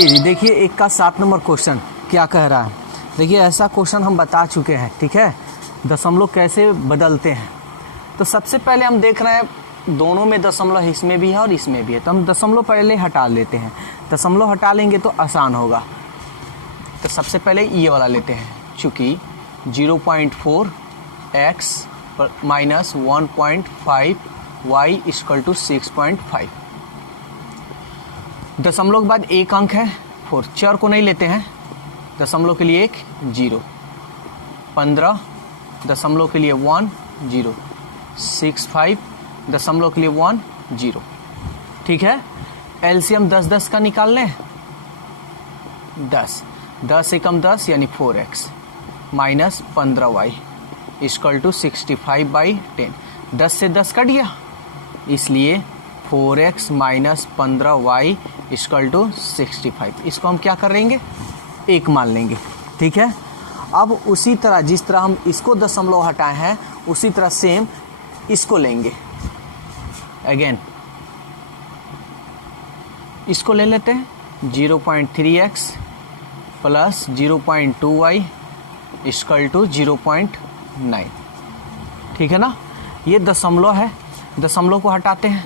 जी देखिए 1 का 7 number question क्या कह रहा है। देखिए ऐसा क्वेश्चन हम बता चुके हैं, ठीक है, दशमलव कैसे बदलते हैं। तो सबसे पहले हम देख रहे हैं दोनों में दशमलव इसमें भी है और इसमें भी है, तो हम दशमलव पहले हटा लेते हैं। दशमलव हटा लेंगे तो आसान होगा। तो सबसे पहले ये वाला लेते हैं, चूँकि 0.4x minus 1.5 y equal to 6.5। दशमलव के बाद एक अंक है 4, चर को नहीं लेते हैं, दशमलव के लिए 1 0, 15 दशमलव के लिए 1 0, 65 दशमलव के लिए 1 0। ठीक है, एलसीएम 10 का निकाल लें। 10 10 एकम 10 यानी 4x minus 15y equal to 65/10। 10 से 10 कट गया, इसलिए 4x minus 15y equal to 65। इसको हम क्या करेंगे, 1 मान लेंगे। ठीक है, अब उसी तरह जिस तरह हम इसको दशमलव हटाए हैं उसी तरह सेम इसको लेंगे। अगेन इसको ले लेते हैं, 0.3x plus 0.2y equal to 0.9। ठीक है ना, ये दशमलव है, दशमलव को हटाते हैं।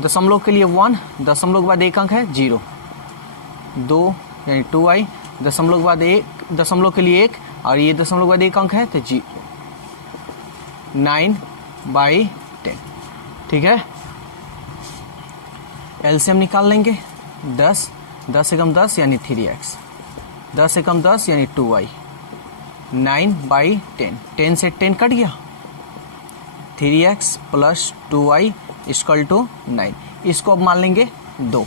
दशमलव के लिए 1, दशमलव के बाद एक अंक है 0, 2 यानी 2y, दशमलव के बाद 1, दशमलव के लिए 1 और ये दशमलव के बाद एक अंक है तो 0, 9/10। ठीक है, एलसीएम निकाल लेंगे। 10 10 एकम 10 यानी 3x, 10 एकम 10 यानी 2y, 9/10। 10 से 10 कट गया, 3x plus 2y equal to 9। इसको अब मान लेंगे 2,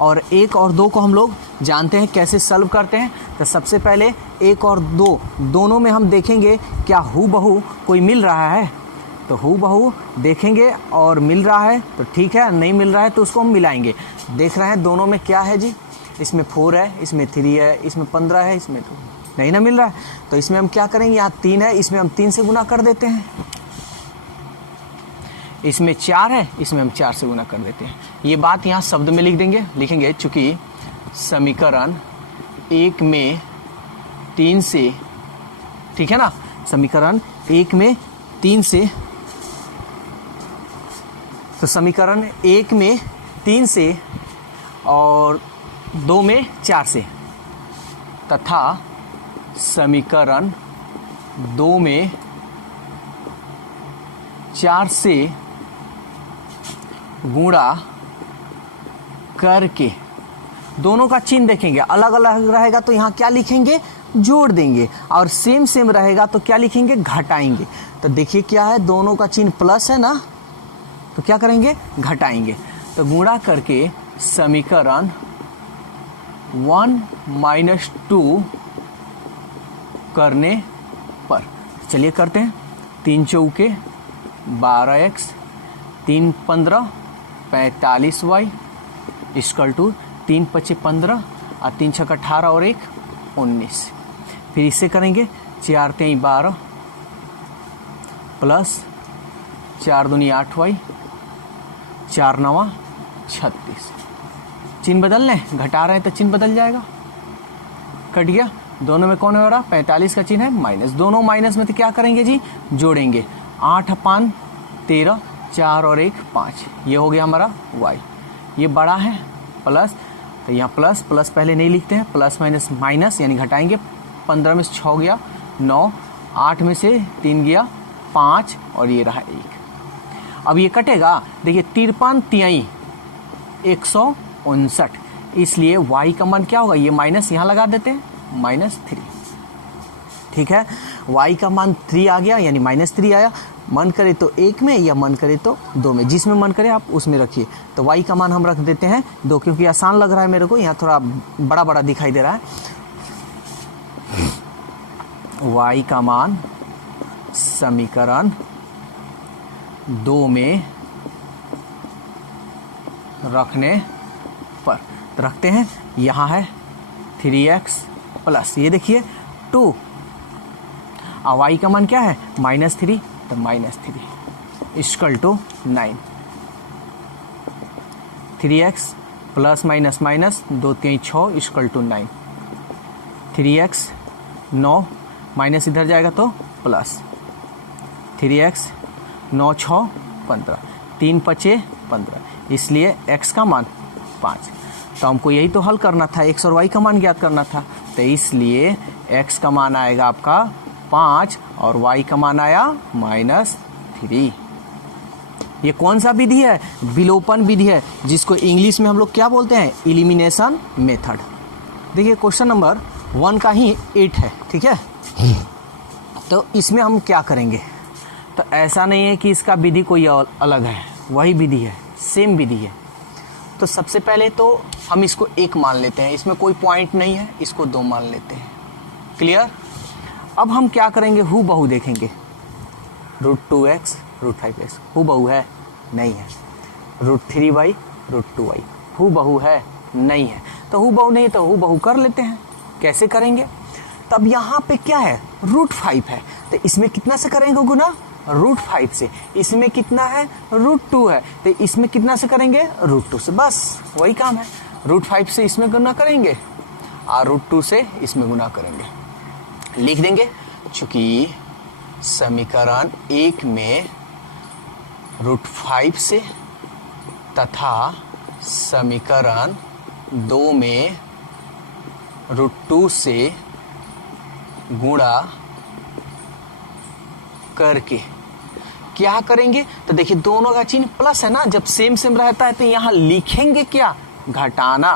और 1 और 2 को हम लोग जानते हैं कैसे सॉल्व करते हैं। तो सबसे पहले 1 और 2 दोनों में हम देखेंगे क्या हूबहू कोई मिल रहा है, तो हूबहू देखेंगे और मिल रहा है तो ठीक है, नहीं मिल रहा है तो उसको हम मिलाएंगे। देख रहे हैं दोनों में क्या है जी, इसमें 4 है, इसमें 3 है, इसमें 15 है, इसमें तो नहीं ना मिल रहा है, तो इसमें हम क्या करेंगे, यहाँ 3 है, इसमें हम 3 से गुना कर देते हैं। इसमें 4 है, इसमें हम 4 से गुना कर देते हैं। ये बात यहाँ शब्द में लिखेंगे, चूँकि समीकरण 1 में 3 से, ठीक है ना, समीकरण 1 में 3 से, तो समीकरण 1 में 3 से और 2 में 4 से, तथा समीकरण 2 में 4 से गुणा करके दोनों का चिन्ह देखेंगे। अलग अलग रहेगा तो यहाँ क्या लिखेंगे, जोड़ देंगे, और सेम रहेगा तो क्या लिखेंगे, घटाएंगे। तो देखिए क्या है, दोनों का चिन्ह प्लस है ना, तो क्या करेंगे, घटाएंगे। तो गुणा करके समीकरण 1 - 2 करने पर, चलिए करते हैं। 3 चौके 12x, 3 15 45y इक्वल टू 3 5 15 और 3 6 18 और 1 19। फिर इससे करेंगे 4 3 12 प्लस 4 दूनी 8y, 4 9 36। चिन्ह बदल लें, घटा रहे हैं तो चिन्ह बदल जाएगा, कट गया। दोनों में कौन हो रहा, 45 का चिन्ह है माइनस, दोनों माइनस में तो क्या करेंगे जी, जोड़ेंगे। 8 5 13, 4 और 1 5, ये हो गया हमारा y। ये बड़ा है प्लस, तो यहाँ प्लस प्लस पहले नहीं लिखते हैं, प्लस माइनस माइनस यानी घटाएंगे। 15 में से 6 गया 9, 8 में से 3 गया 5 और ये रहा 1। अब ये कटेगा, देखिए 53 तिहाई 159, इसलिए y का मान क्या होगा, ये माइनस यहाँ लगा देते हैं, -3। ठीक है, y का मान 3 आ गया, यानी -3 आया। मन करे तो 1 में या मन करे तो 2 में, जिसमें मन करे आप उसमें रखिए। तो y का मान हम रख देते हैं 2, क्योंकि आसान लग रहा है मेरे को, यहाँ थोड़ा बड़ा बड़ा दिखाई दे रहा है। y का मान समीकरण 2 में रखने पर, तो रखते हैं, यहाँ है 3x प्लस, ये देखिए 2, और y का मान क्या है, -3, तो -3 equal to 9। 3x plus minus minus 2 3 6 equal to 9। 3x 9 minus इधर जाएगा तो प्लस 3x 9 6 15 3 5 15, इसलिए x का मान 5। तो हमको यही तो हल करना था, x और y का मान ज्ञात करना था। तो इसलिए x का मान आएगा आपका 5 और y का मान आया -3। ये कौन सा विधि है? विलोपन विधि है, जिसको इंग्लिश में हम लोग क्या बोलते हैं? Elimination method. देखिए क्वेश्चन नंबर 1 का ही 8 है, ठीक है। तो इसमें हम क्या करेंगे? तो ऐसा नहीं है कि इसका विधि कोई अलग है, वही विधि है, सेम विधि है। तो सबसे पहले तो हम इसको 1 मान लेते हैं, इसमें कोई पॉइंट नहीं है, इसको 2 मान लेते हैं। क्लियर? अब हम क्या करेंगे? हु बहु देखेंगे। √2x √5x हु बहु है? नहीं है। √3y √2y हु बहु है? नहीं है। तो हु बहु नहीं, तो हु बहु कर लेते हैं। कैसे करेंगे? तब यहाँ पे क्या है? √5 है, तो इसमें कितना से करेंगे गुना? √5 से। इसमें कितना है? √2 है, तो इसमें कितना से करेंगे? √2 से। बस वही काम है, √5 से इसमें गुना करेंगे और √2 से इसमें गुना करेंगे। लिख देंगे, चूंकि समीकरण 1 में √5 से तथा समीकरण 2 में √2 से गुणा करके क्या करेंगे? तो देखिए दोनों का चिन्ह प्लस है ना, जब सेम सेम रहता है तो यहाँ लिखेंगे क्या? घटाना।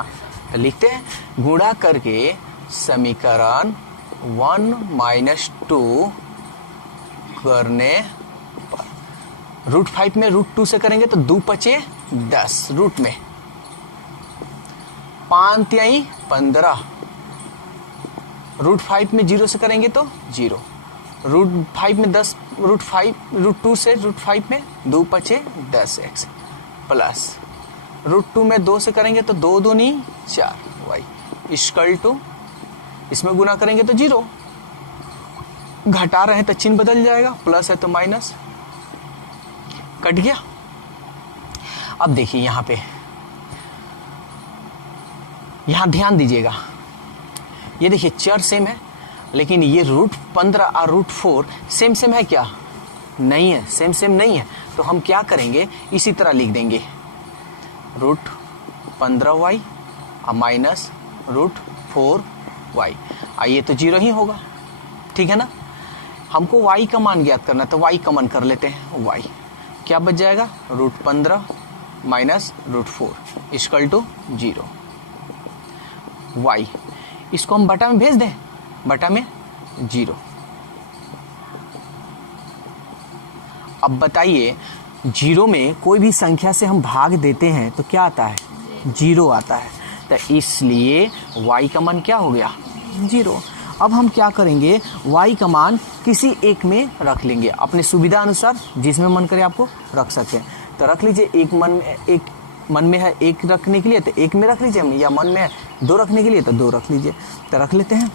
तो लिखते हैं गुणा करके समीकरण 1 - 2 करने पर √5 में √2 से करेंगे तो 2 5 10 रूट में 5 3 15, √5 में 0 से करेंगे तो 0, √5 में 10 √2 से √5 में 2 5 10x प्लस √2 में 2 से करेंगे तो 2 दूनी 4y इक्वल टू, इसमें गुना करेंगे तो 0, घटा रहे हैं तो चिन्ह बदल जाएगा, प्लस है तो माइनस, कट गया। अब देखिए यहाँ पे, यहाँ ध्यान दीजिएगा, ये देखिए चर सेम है, लेकिन ये √15 और √4 सेम सेम है क्या? नहीं है, सेम सेम नहीं है। तो हम क्या करेंगे? इसी तरह लिख देंगे √15y माइनस √4y, आइए तो 0 ही होगा, ठीक है ना। हमको y का मान ज्ञात करना है, तो y कॉमन कर लेते हैं। y क्या बच जाएगा? √15 माइनस √4 इक्वल टू 0। y इसको हम बटा में भेज दें, बटा में 0। अब बताइए 0 में कोई भी संख्या से हम भाग देते हैं तो क्या आता है? 0 आता है। तो इसलिए y का मान क्या हो गया? 0। अब हम क्या करेंगे? y का मान किसी एक में रख लेंगे, अपने सुविधा अनुसार, जिसमें मन करे आपको रख सकते हैं। तो रख लीजिए, एक मन में है 1 रखने के लिए तो 1 में रख लीजिए, या मन में है 2 रखने के लिए तो 2 रख लीजिए। तो रख लेते हैं,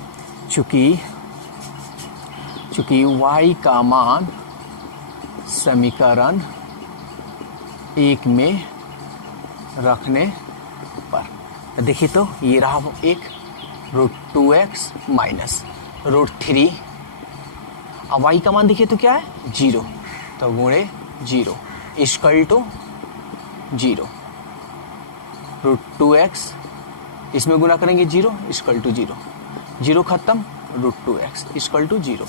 चूंकि y का मान समीकरण 1 में रखने पर, देखिए तो ये रहा एक √2x माइनस √3, अब y का मान देखिए तो क्या है? 0, तो गुणे 0 इक्वल टू 0, √2x इसमें गुना करेंगे 0 इक्वल टू 0, 0 खत्म, √2x equal to 0,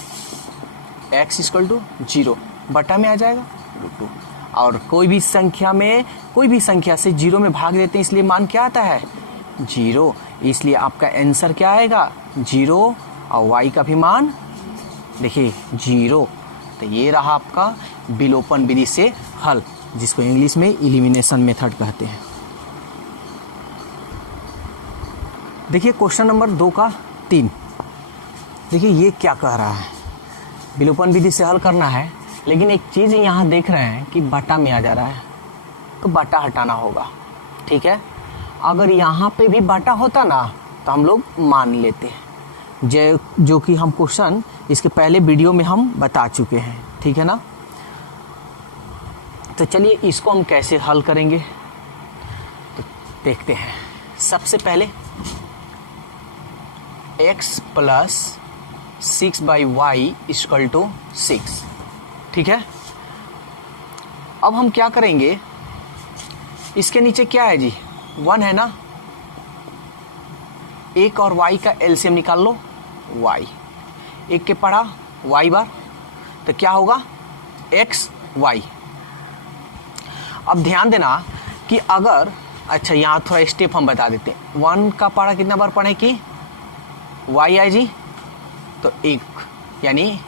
x equal to 0 बटा में आ जाएगा √2। और कोई भी संख्या से 0 में भाग देते हैं, इसलिए मान क्या आता है? 0। इसलिए आपका आंसर क्या आएगा? 0, और y का भी मान देखिए 0। तो ये रहा आपका विलोपन विधि से हल, जिसको इंग्लिश में एलिमिनेशन मेथड कहते हैं। देखिए क्वेश्चन नंबर 2 का 3, देखिए ये क्या कह रहा है? विलोपन विधि से हल करना है, लेकिन एक चीज़ यहाँ देख रहे हैं कि बटा में आ जा रहा है, तो बटा हटाना होगा, ठीक है। अगर यहाँ पे भी बटा होता ना तो हम लोग मान लेते हैं, जो कि हम क्वेश्चन इसके पहले वीडियो में हम बता चुके हैं, ठीक है ना। तो चलिए इसको हम कैसे हल करेंगे। तो देखते हैं। सबसे पहले x plus 6/y equal to 6, ठीक है। अब हम क्या करेंगे, इसके नीचे क्या है जी, 1 है ना, एक और y का एलसीएम निकाल लो, y, एक के पढ़ा y बार, तो क्या होगा x y। अब ध्यान देना कि अगर, अच्छा यहाँ थोड़ा स्टेप हम बता देते हैं। 1 का पढ़ा कितना बार पढ़े कि y है जी, तो एक, यानी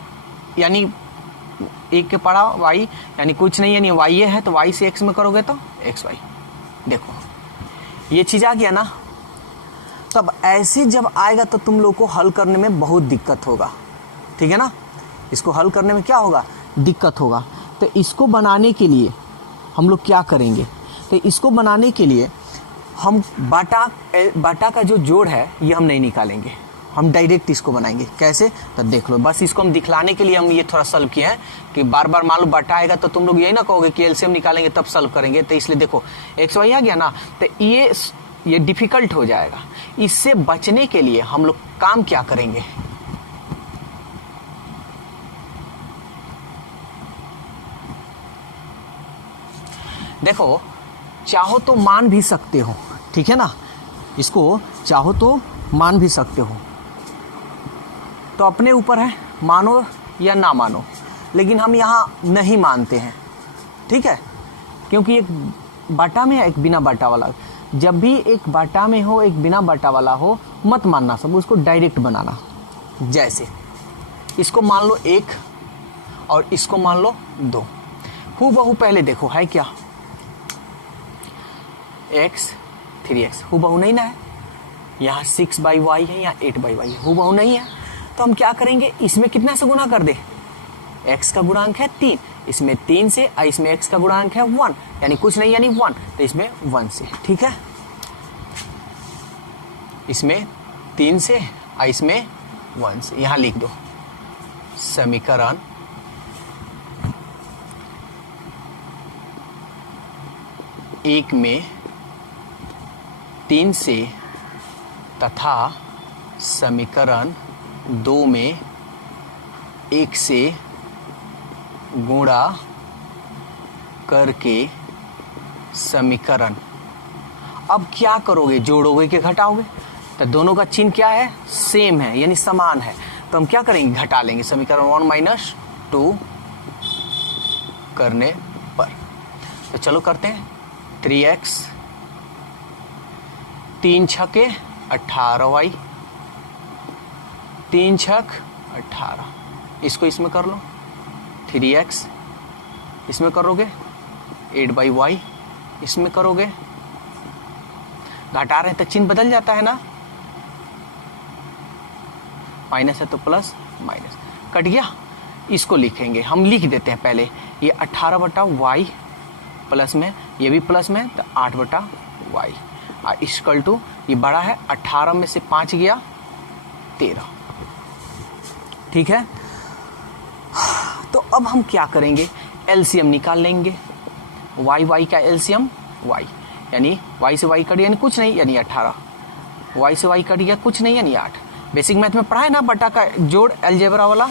एक के पढ़ा y, यानी कुछ नहीं, यानी y है, तो y से x में करोगे तो x y। देखो ये चीज़ आ गया ना। तब ऐसे जब आएगा तो तुम लोग को हल करने में बहुत दिक्कत होगा, ठीक है ना। इसको हल करने में क्या होगा, दिक्कत होगा। तो इसको बनाने के लिए हम लोग क्या करेंगे, तो इसको बनाने के लिए हम बाटा का जो जोड़ है ये हम नहीं निकालेंगे, हम डायरेक्ट इसको बनाएंगे। कैसे, तो देख लो, बस इसको हम दिखलाने के लिए हम ये थोड़ा सॉल्व किए हैं कि बार बार मान लो बाटा आएगा तो तुम लोग यही ना कहोगे कि एलसीएम निकालेंगे तब सॉल्व करेंगे। तो इसलिए देखो एक्स वाई आ गया ना, तो ये डिफिकल्ट हो जाएगा। इससे बचने के लिए हम लोग काम क्या करेंगे, देखो चाहो तो मान भी सकते हो, ठीक है ना, इसको चाहो तो मान भी सकते हो, तो अपने ऊपर है मानो या ना मानो, लेकिन हम यहाँ नहीं मानते हैं, ठीक है। क्योंकि एक बाटा में है एक बिना बाटा वाला, जब भी एक बाटा में हो एक बिना बाटा वाला हो मत मानना सब, उसको डायरेक्ट बनाना। जैसे इसको मान लो 1 और इसको मान लो 2, हूबहू पहले देखो है क्या, x 3x, हूबहू नहीं ना है, यहाँ 6/y है, यहाँ 8/y है, हूबहू नहीं है। तो हम क्या करेंगे, इसमें कितना से गुना कर दे, x का गुणांक है 3, इसमें 3 से, इसमें x का गुणांक है 1, यानी कुछ नहीं यानी 1, तो इसमें 1 से, ठीक है। इसमें 3 से, इसमें 1 से, यहां लिख दो समीकरण एक में 3 से तथा समीकरण 2 में 1 से गुणा करके समीकरण। अब क्या करोगे, जोड़ोगे कि घटाओगे, तो दोनों का चिन्ह क्या है, सेम है यानी समान है, तो हम क्या करेंगे, घटा लेंगे समीकरण 1 - 2 करने पर। तो चलो करते हैं, 3x 3 छके 18y, 3 छक 18, इसको इसमें कर लो, 3x इसमें करोगे, 8/y इसमें करोगे, घटा रहे तो चिन्ह बदल जाता है ना, माइनस है तो प्लस माइनस कट गया। इसको लिखेंगे, हम लिख देते हैं पहले, ये 18/y प्लस में, ये भी प्लस में, तो 8/y इक्वल टू, ये बड़ा है 18 में से 5 गया 13, ठीक है। तो अब हम क्या करेंगे, एलसीएम निकाल लेंगे, y का एलसीएम y, यानी y से y कट गया यानी कुछ नहीं, यानी 18, y से y कट गया कुछ नहीं यानी 8। बेसिक मैथ में पढ़ा है ना बटा का जोड़ अलजेब्रा वाला,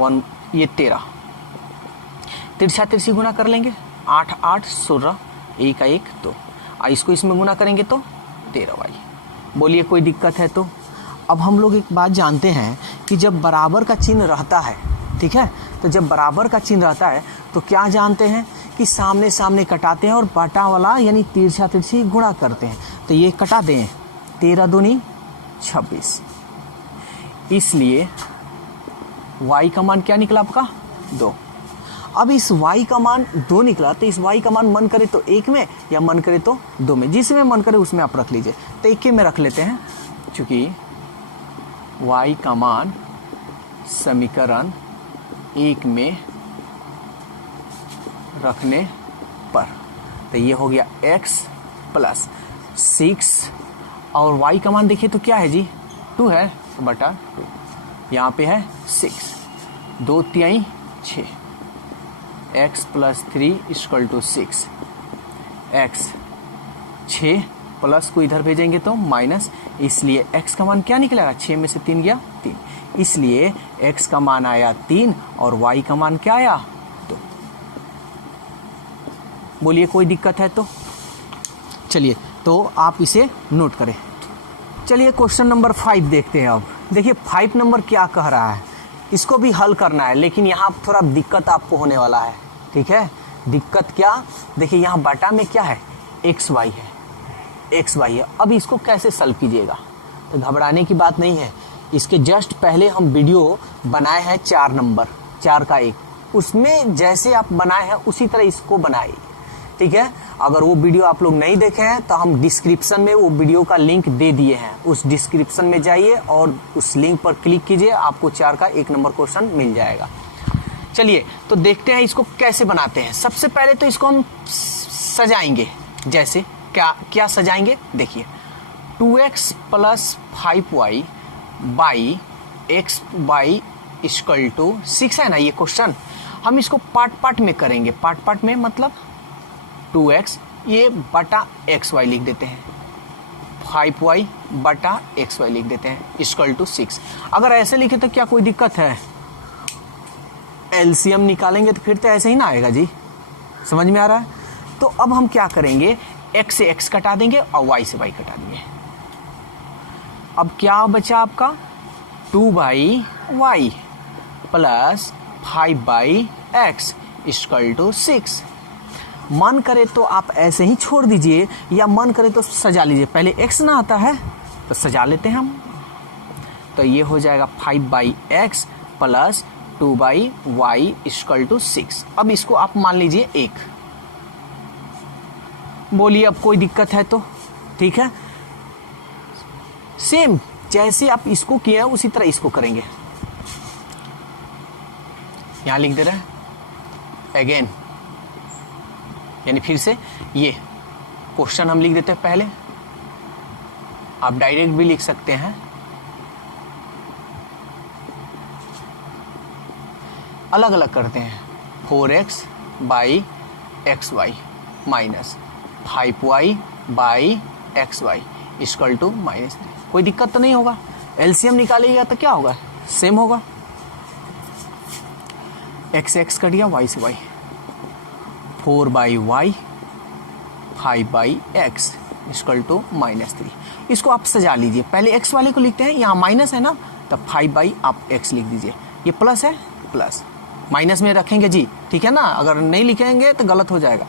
1 ये 13, तिरछा तिरछी गुना कर लेंगे, 8 8 16, 1 का 1 2, इसको इसमें गुना करेंगे तो 13y। बोलिए कोई दिक्कत है तो। अब हम लोग एक बात जानते हैं कि जब बराबर का चिन्ह रहता है, ठीक है, तो जब बराबर का चिन्ह रहता है तो क्या जानते हैं कि सामने सामने कटाते हैं और बाटा वाला यानी तिरछा तिरछी गुणा करते हैं। तो ये कटा दें, 13 दूनी 26, इसलिए y का मान क्या निकला आपका 2। अब इस y का मान 2 निकला, तो इस y का मान मन करे तो 1 में या मन करे तो 2 में, जिसमें मन करे उसमें आप रख लीजिए। तो 1 में रख लेते हैं, क्योंकि y का मान समीकरण 1 में रखने पर, तो ये हो गया x प्लस 6, और y का मान देखिए तो क्या है जी 2 है, तो बटा 2, यहाँ पे है 6, 2 3 6, x plus 3 equal to 6, x 6 plus को इधर भेजेंगे तो माइनस, इसलिए x का मान क्या निकलेगा, 6 में से 3 गया 3, इसलिए x का मान आया 3 और y का मान क्या आया 2। बोलिए कोई दिक्कत है तो? चलिए तो आप इसे नोट करें। चलिए क्वेश्चन नंबर 5 देखते हैं। अब देखिए 5 नंबर क्या कह रहा है, इसको भी हल करना है, लेकिन यहाँ थोड़ा दिक्कत आपको होने वाला है। ठीक है, दिक्कत क्या, देखिए यहाँ बाटा में क्या है, एक्स वाई है, एक्स वाई है। अब इसको कैसे सॉल्व कीजिएगा, तो घबराने की बात नहीं है। इसके जस्ट पहले हम वीडियो बनाए हैं 4 नंबर 4 का 1, उसमें जैसे आप बनाए हैं उसी तरह इसको बनाइए। ठीक है, अगर वो वीडियो आप लोग नहीं देखे हैं तो हम डिस्क्रिप्शन में वो वीडियो का लिंक दे दिए हैं, उस डिस्क्रिप्शन में जाइए और उस लिंक पर क्लिक कीजिए, आपको 4 का 1 नंबर क्वेश्चन मिल जाएगा। चलिए तो देखते हैं इसको कैसे बनाते हैं। सबसे पहले तो इसको हम सजाएंगे, जैसे क्या सजाएंगे, देखिए 2x plus 5y by x y equal to 6 है ना ये क्वेश्चन। हम इसको पार्ट पार्ट में करेंगे, पार्ट पार्ट में मतलब 2x ये बटा xy लिख देते हैं, 5y बटा xy लिख देते हैं इक्वल टू 6। अगर ऐसे लिखे तो क्या कोई दिक्कत है? एलसीएम निकालेंगे तो फिर तो ऐसे ही ना आएगा जी, समझ में आ रहा है? तो अब हम क्या करेंगे, x से x कटा देंगे और y से y कटा देंगे। अब क्या बचा आपका 2/y plus 5/x equal to 6। मन करे तो आप ऐसे ही छोड़ दीजिए या मन करे तो सजा लीजिए। पहले x ना आता है तो सजा लेते हैं हम, तो ये हो जाएगा 5/x plus 2/y equal to 6। अब इसको आप मान लीजिए 1। बोलिए अब कोई दिक्कत है तो? ठीक है, सेम जैसे आप इसको किए हैं उसी तरह इसको करेंगे। यहां लिख दे रहे हैं अगेन, यानी फिर से ये क्वेश्चन हम लिख देते हैं पहले, आप डायरेक्ट भी लिख सकते हैं। अलग अलग करते हैं, 4x by x y minus 5y by x y equal to -3। कोई दिक्कत तो नहीं होगा? एलसीएम निकालेगा तो क्या होगा, सेम होगा, x x कट गया, y से y, 4/y 5/x equal to -3। इसको आप सजा लीजिए, पहले x वाले को लिखते हैं, यहाँ माइनस है ना तो 5/ आप x लिख दीजिए, ये प्लस है प्लस माइनस में रखेंगे जी, ठीक है ना, अगर नहीं लिखेंगे तो गलत हो जाएगा।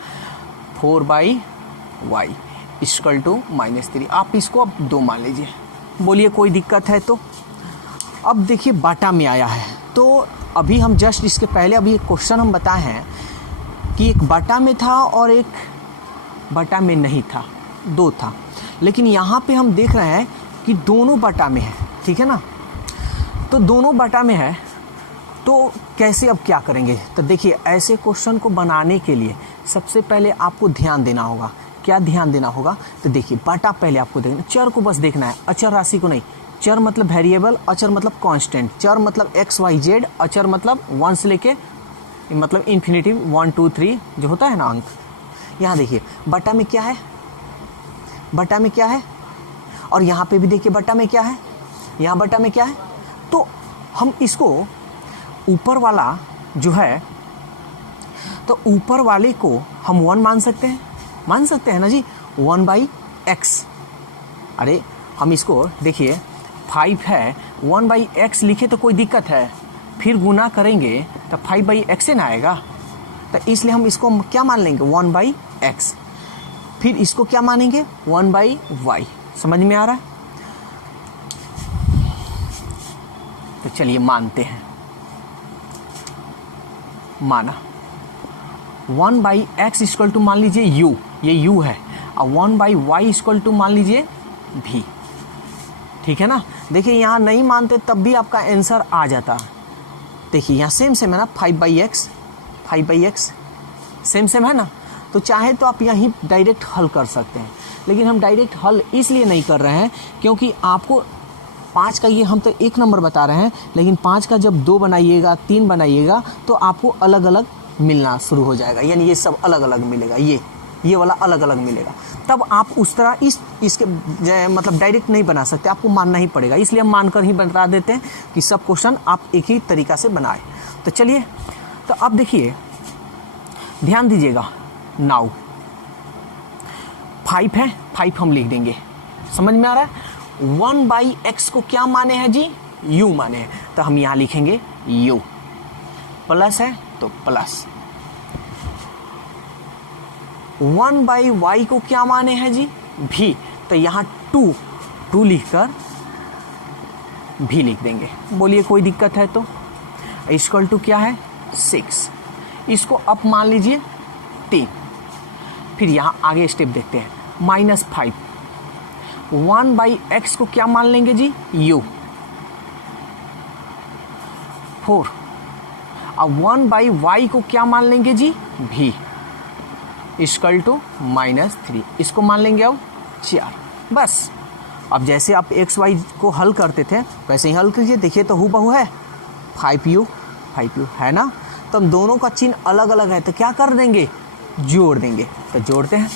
4/y इक्वल टू -3, आप इसको अब 2 मान लीजिए। बोलिए कोई दिक्कत है तो? अब देखिए बाटा में आया है, तो अभी हम जस्ट इसके पहले अभी एक क्वेश्चन हम बताए हैं कि एक बाटा में था और एक बाटा में नहीं था, 2 था, लेकिन यहाँ पे हम देख रहे हैं कि दोनों बाटा में है। ठीक है ना, तो दोनों बाटा में है, तो कैसे अब क्या करेंगे? तो देखिए ऐसे क्वेश्चन को बनाने के लिए सबसे पहले आपको ध्यान देना होगा। क्या ध्यान देना होगा? तो देखिए बाटा पहले आपको देखना, चर को बस देखना है, अचर राशि को नहीं। चर मतलब वेरिएबल, अचर मतलब कांस्टेंट, चर मतलब एक्स वाई जेड, अचर मतलब 1 से लेके मतलब इन्फिनिटिव 1 2 3 जो होता है ना अंक। यहाँ देखिए बटा में क्या है, बटा में क्या है, और यहाँ पे भी देखिए बटा में क्या है, यहाँ बटा में क्या है। तो हम इसको ऊपर वाला जो है, तो ऊपर वाले को हम 1 मान सकते हैं ना जी, 1/x। अरे हम इसको देखिए 5 है, 1/x लिखे तो कोई दिक्कत है, फिर गुना करेंगे तो 5/x से ना आएगा, तो इसलिए हम इसको क्या मान लेंगे 1/x, फिर इसको क्या मानेंगे 1/y। समझ में आ रहा है? तो चलिए मानते हैं, माना 1/x इक्वल टू मान लीजिए u, ये u है, और 1/y इक्वल टू मान लीजिए v। ठीक है ना, देखिए यहाँ नहीं मानते तब भी आपका आंसर आ जाता। देखिए यहाँ सेम है ना, 5/x सेम है ना, तो चाहे तो आप यहीं डायरेक्ट हल कर सकते हैं, लेकिन हम डायरेक्ट हल इसलिए नहीं कर रहे हैं क्योंकि आपको 5 का ये हम तो 1 नंबर बता रहे हैं, लेकिन 5 का जब 2 बनाइएगा 3 बनाइएगा तो आपको अलग अलग मिलना शुरू हो जाएगा, यानी ये सब अलग अलग मिलेगा। ये ये वाला अलग अलग मिलेगा। तब आप उस तरह इसके मतलब डायरेक्ट नहीं बना सकते, आपको मानना ही पड़ेगा। इसलिए हम मानकर ही बता देते हैं कि सब क्वेश्चन आप एक ही तरीका से बनाए। तो चलिए, तो अब देखिए, ध्यान दीजिएगा। नाउ 5 है, 5 हम लिख देंगे। समझ में आ रहा है? 1/x को क्या माने हैं जी? u माने हैं, तो हम यहां लिखेंगे u। प्लस है तो प्लस। 1/y को क्या माने हैं जी? v, तो यहां 2 लिखकर v लिख देंगे। बोलिए कोई दिक्कत है तो? इक्वल टू क्या है? 6। इसको अब मान लीजिए 3। फिर यहां आगे स्टेप देखते हैं। -5। 1/x को क्या मान लेंगे जी? u। 4। अब 1/y को क्या मान लेंगे जी? v equal to -3। इसको मान लेंगे अब 4। बस अब जैसे आप x y को हल करते थे वैसे ही हल कीजिए। देखिए तो हूबहू है। 5u है ना? तो हम दोनों का चिन्ह अलग अलग है, तो क्या कर देंगे? जोड़ देंगे। तो जोड़ते हैं।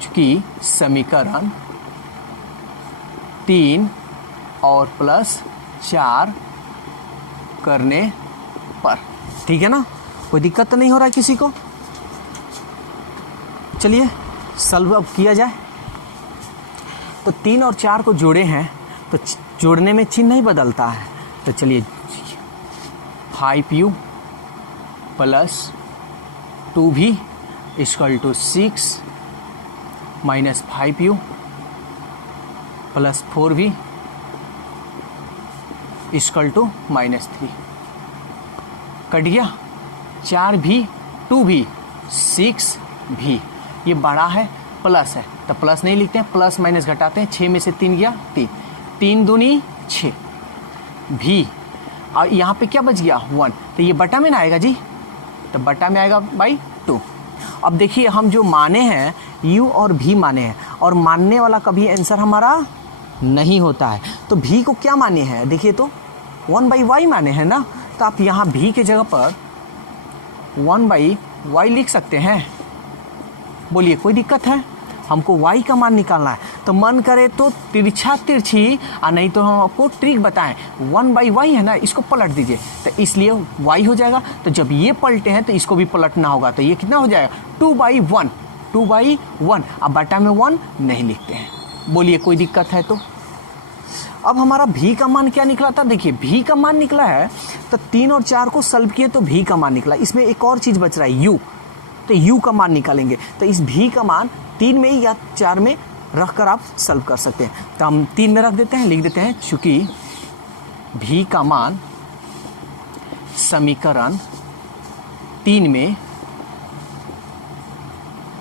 चूंकि समीकरण 3 और +4 करने पर, ठीक है ना? कोई दिक्कत तो नहीं हो रहा है किसी को? चलिए सॉल्व अब किया जाए। तो 3 और 4 को जोड़े हैं तो जोड़ने में चिन्ह नहीं बदलता है। तो चलिए 5u + 2v equal to 6 -5u + 4v equal to -3। Cut गया। 4v 2v 6v, ये बड़ा है प्लस है तो प्लस नहीं लिखते हैं, प्लस माइनस घटाते हैं। 6 में से 3 गया 3, 3 दूनी 6 v। और यहाँ पे क्या बच गया? 1, तो ये बटा में ना आएगा जी, तो बटा में आएगा /2। अब देखिए हम जो माने हैं u और v माने हैं, और मानने वाला कभी आंसर हमारा नहीं होता है। तो v को क्या माने हैं? देखिए तो 1/y माने हैं ना, तो आप यहाँ v के जगह पर 1/y लिख सकते हैं। बोलिए कोई दिक्कत है? हमको y का मान निकालना है, तो मन करे तो तिरछी, और नहीं तो हम आपको ट्रिक बताएं। 1/y है ना, इसको पलट दीजिए, तो इसलिए y हो जाएगा। तो जब ये पलटे हैं तो इसको भी पलटना होगा, तो ये कितना हो जाएगा? 2/1। अब बटा में 1 नहीं लिखते हैं। बोलिए कोई दिक्कत है तो? अब हमारा v का मान क्या निकला था? देखिए v का मान निकला है, तो 3 और 4 को सॉल्व किए तो v का मान निकला। इसमें एक और चीज बच रहा है u, तो u का मान निकालेंगे। तो इस v का मान 3 में या 4 में रखकर आप सॉल्व कर सकते हैं। तो हम 3 में रख देते हैं, लिख देते हैं। चूंकि v का मान समीकरण 3 में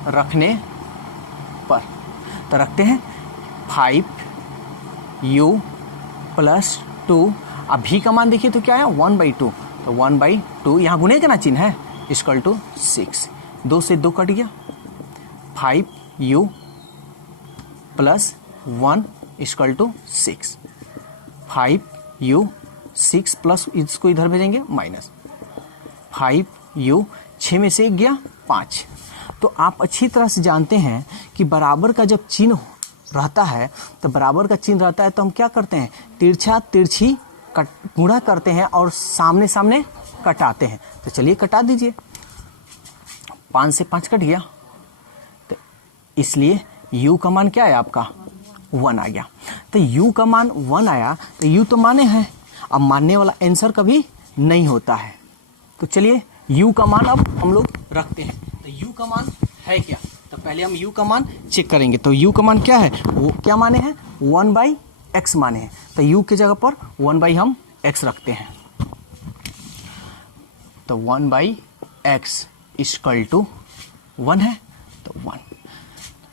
रखने पर, तो रखते हैं 5u + 2। अब v का मान देखिए तो क्या है? 1/2, तो 1/2 यहाँ गुणे का ना चिन्ह है, इक्वल टू 6। 2 से 2 कट गया। 5u + 1 equal to 6। 5u 6 plus इसको इधर भेजेंगे -5u 6 में से 1 गया 5। तो आप अच्छी तरह से जानते हैं कि बराबर का जब चिन्ह रहता है तो बराबर का चिन्ह रहता है तो हम क्या करते हैं? तिरछी गुणा करते हैं और सामने सामने कटाते हैं। तो चलिए कटा दीजिए। 5 से 5 कट गया, तो इसलिए u का मान क्या है आपका? 1 आ गया। तो u का मान 1 आया, तो u तो माने हैं। अब मानने वाला आंसर कभी नहीं होता है। तो चलिए u का मान अब हम लोग रखते हैं। तो u का मान है क्या? तो पहले हम u का मान चेक करेंगे। तो u का मान क्या है? वो क्या माने हैं? 1/x माने हैं। तो u की जगह पर 1/ हम x रखते हैं। तो 1/x इक्वल टू 1 है, तो 1।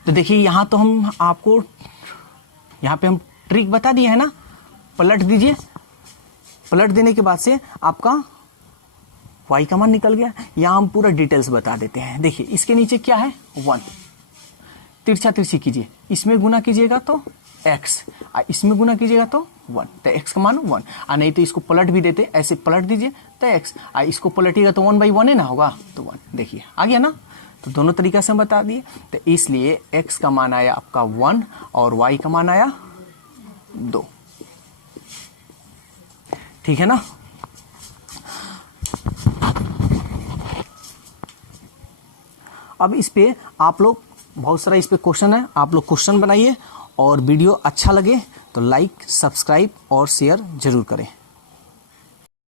तो देखिए यहाँ तो हम आपको यहाँ पे हम ट्रिक बता दिए है ना, पलट दीजिए। पलट देने के बाद से आपका y का मान निकल गया। यहाँ हम पूरा डिटेल्स बता देते हैं। देखिए इसके नीचे क्या है? 1। तिरछी कीजिए, इसमें गुना कीजिएगा तो x, इसमें गुना कीजिएगा तो 1, तो x का मान 1। नहीं तो इसको पलट भी देते, ऐसे पलट दीजिए तो x, इसको पलटिएगा तो 1/1 है ना होगा, तो 1। देखिए आ गया ना, तो दोनों तरीका से हम बता दिए। तो इसलिए x का मान आया आपका 1 और y का मान आया 2। ठीक है ना। अब इस पे आप लोग, बहुत सारा इस पे क्वेश्चन है, आप लोग क्वेश्चन बनाइए, और वीडियो अच्छा लगे तो लाइक, सब्सक्राइब और शेयर जरूर करें।